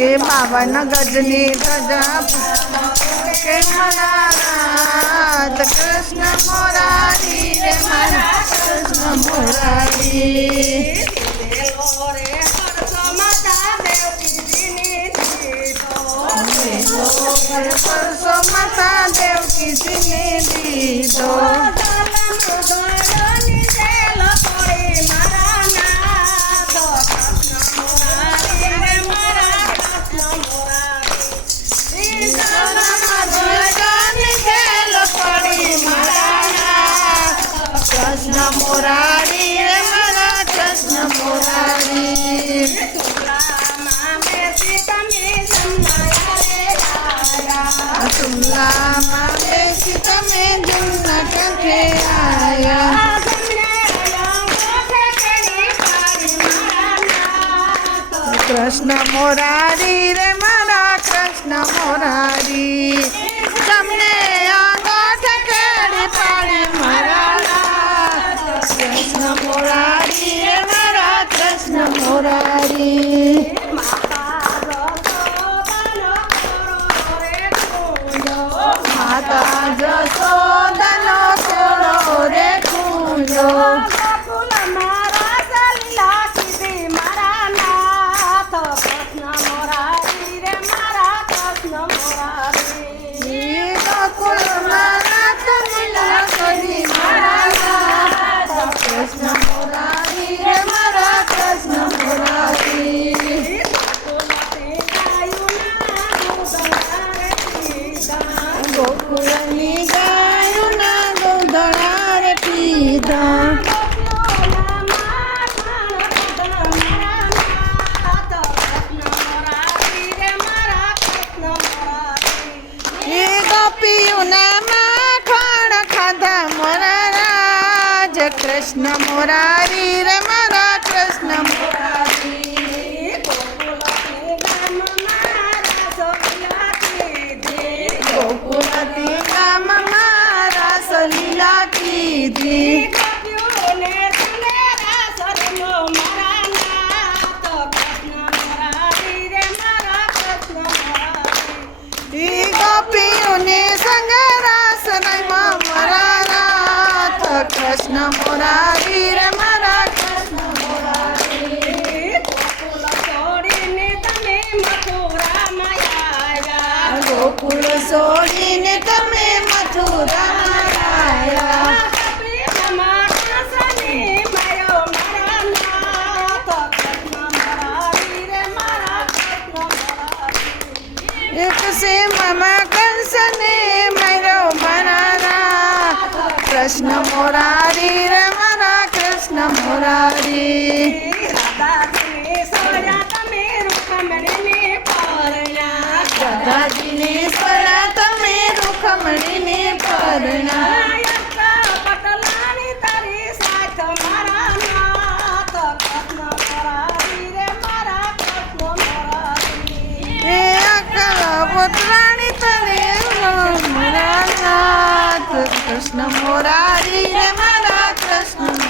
બાવન ગજની ધજા કે મનાનાથ કૃષ્ણ મોરારી રે મારા કૃષ્ણ મોરારી. પરસો માતા દેવકી જીને દીધો. મોરારી રે મારા કૃષ્ણ મોરારી સુલામાં બેસી તમે જમના કંઠે આયા કૃષ્ણ મોરારી રે મારા કૃષ્ણ મોરારી Hello. ગોપીઓના માખણ ખાધા મોરા રાજ, કૃષ્ણ મોરારી રે મારા કૃષ્ણ મોરારી. ગોકુળતી ગામમાં રાસ લીલા કીધી. કૃષ્ણ મોરારી રે મારા કૃષ્ણ મોરારી ગોકુલ છોડીને તમે મથુરામાં આવ્યા કૃષ્ણ મોરારી રે મારા કૃષ્ણ કૃષ્ણ મોરારી રે મારા કૃષ્ણ